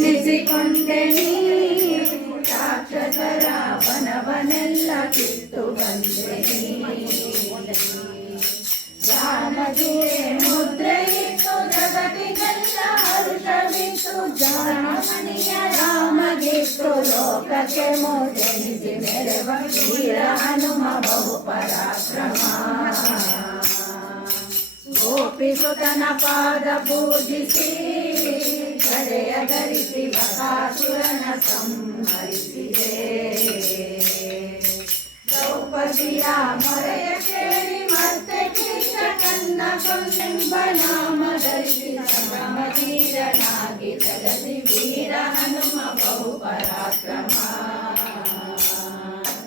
ನಿಸಿಕೊಂಡೆ ನೀ ರಾಕ್ಷಸರ ವನವನೆಲ್ಲ ಕಿತ್ತು ಬಂದೆ ನೀ ರಾಮಗಿರೆ ಮುದ್ರೆ ಇತ್ತು ಜಗತ್ತಿಗೆಲ್ಲ ಹರುಷವಿತ್ತು ಜಾನಮಣಿಯ ರಾಮಗಿತ್ತು ಲೋಕಕ್ಕೆ ಮೋಜನಿಸಿ ಮೆರೆವ ವೀರ ಹನುಮ ಬಹು ಪರಾಕ್ರಮ ಗೋಪಿಸುತನ ಪಾದ ಪೂಜಿಸಿ ಕಡೆಯ ಧರಿಸಿ ಬಕಾಸುರನ ಸಂಹರಿಸಿದೆ ದ್ರೌಪದಿಯ ಮೊರೆಯ ಕೇಳಿ ಮತ್ತೆ ಕೃಷ್ಣ ಕನ್ನ ಕೊಂದೆಂಬ ನಾಮ ಧರಿಸಿ ಸಂಗಮಧೀರನಾಗಿ ಜಗದಿ ವೀರ ಹನುಮ ಬಹು ಪರಾಕ್ರಮ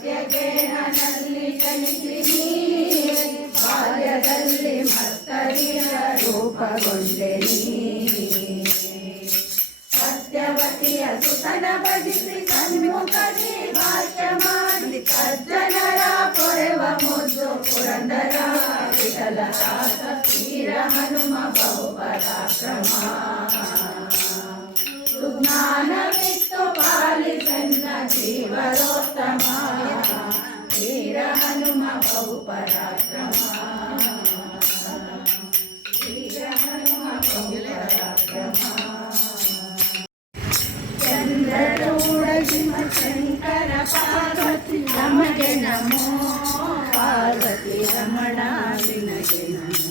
ಸತ್ಯಗೇಹನಲ್ಲಿ ಜನಿಸಿ ಬಾಲ್ಯದಲ್ಲಿ ಮತ್ತರಿಯ ರೂಪಗೊಂಡೆ ನೀ ಸತ್ಯವತಿಯ ಸುತನ ಭಜಿಸಿ ಸನ್ಮುಖದಿ ಭಾಷ್ಯ ಮಾಡಿ ಸಜ್ಜನರ ಪೊರೆವ ಮುದ್ದು ಪುರಂದರ ವಿಠಲದಾಸ ವೀರ ಹನುಮ ಬಹು ಪರಾಕ್ರಮ ಸುಜ್ಞಾನವಿತ್ತು ಪಾಲಿಸನ್ನ ಜೀವರೋತ್ತಮ ವೀರ ಹನುಮ ಬಹು ಪರಾಕ್ರಮ ವೀರ ಹನುಮ ಬಹು ಪರಾಕ್ರಮ ಚಂದ್ರಚೂಡ ಶಿವ ಶಂಕರ ಪಾರ್ವತಿ ನಮಗೆ ನಮೋ ಪಾರ್ವತಿ ರಮಣ ನಿನಗೆ ನಮೋ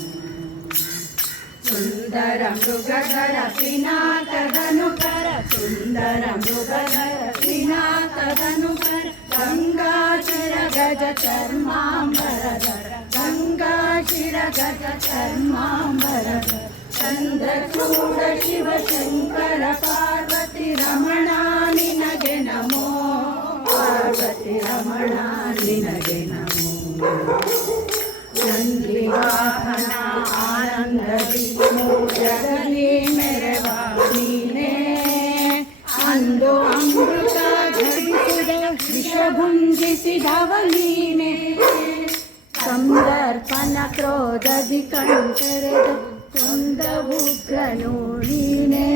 ಸುಂದರ ಮೃಗಧರ ಪಿನಾಕದನುಕರ ಸುಂದರ ಮೃಗಧರ ಪಿನಾಕದನುಕರ ಗಂಗಾಶಿರ ಗಜ ಚರ್ಮಾಂಬರಧರ ಗಂಗಾಶಿರ ಗಜ ಚರ್ಮಾಂಬರಧರ ಚಂದ್ರಚೂಡ ಶಿವ ಶಂಕರ ಪಾರ್ವತಿ ರಮಣ ನಿನಗೆ ನಮೋ ಪಾರ್ವತಿ ರಮಣ ನಿನಗೆ ನಮೋ ಚಂದ್ರಿವಾಹನ ಆನಂದದಿ ಜಗಲಿ ಮೆರವ ನೀನೇ ಅಂದು ಅಮೃತ ಘಟಿಸಿದ ವಿಷಭುಂಜಿಸಿದವ ನೀನೇ ಸಂದರ್ಪಣ ಕ್ರೋಧದಿ ಕಣ್ತೆರೆದ ಕುಂದ ಉಗ್ರನು ನೀನೇ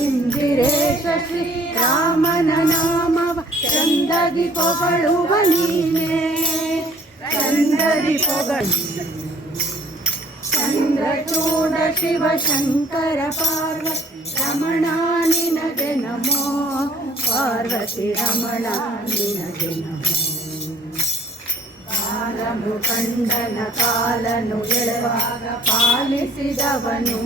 ಇಂದಿರೇಶ ಶ್ರೀರಾಮನ ನಾಮವ ಚಂದದಿ ಪೊಗಳುವ ನೀನೇ ಚಂದದಿ ಪೊಗಳು ಚಂದ್ರಚೂಡ ಶಿವ ಶಂಕರ ಪಾರ್ವತಿ ರಮಣ ನಿನಗೆ ನಮೋ ಪಾರ್ವತಿ ರಮಣ ನಿನಗೆ ನಮೋ ಕಾಲನು ಕಂಡನ ಕಾಲನು ಎಳೆವಾಗ ಪಾಲಿಸಿದವನು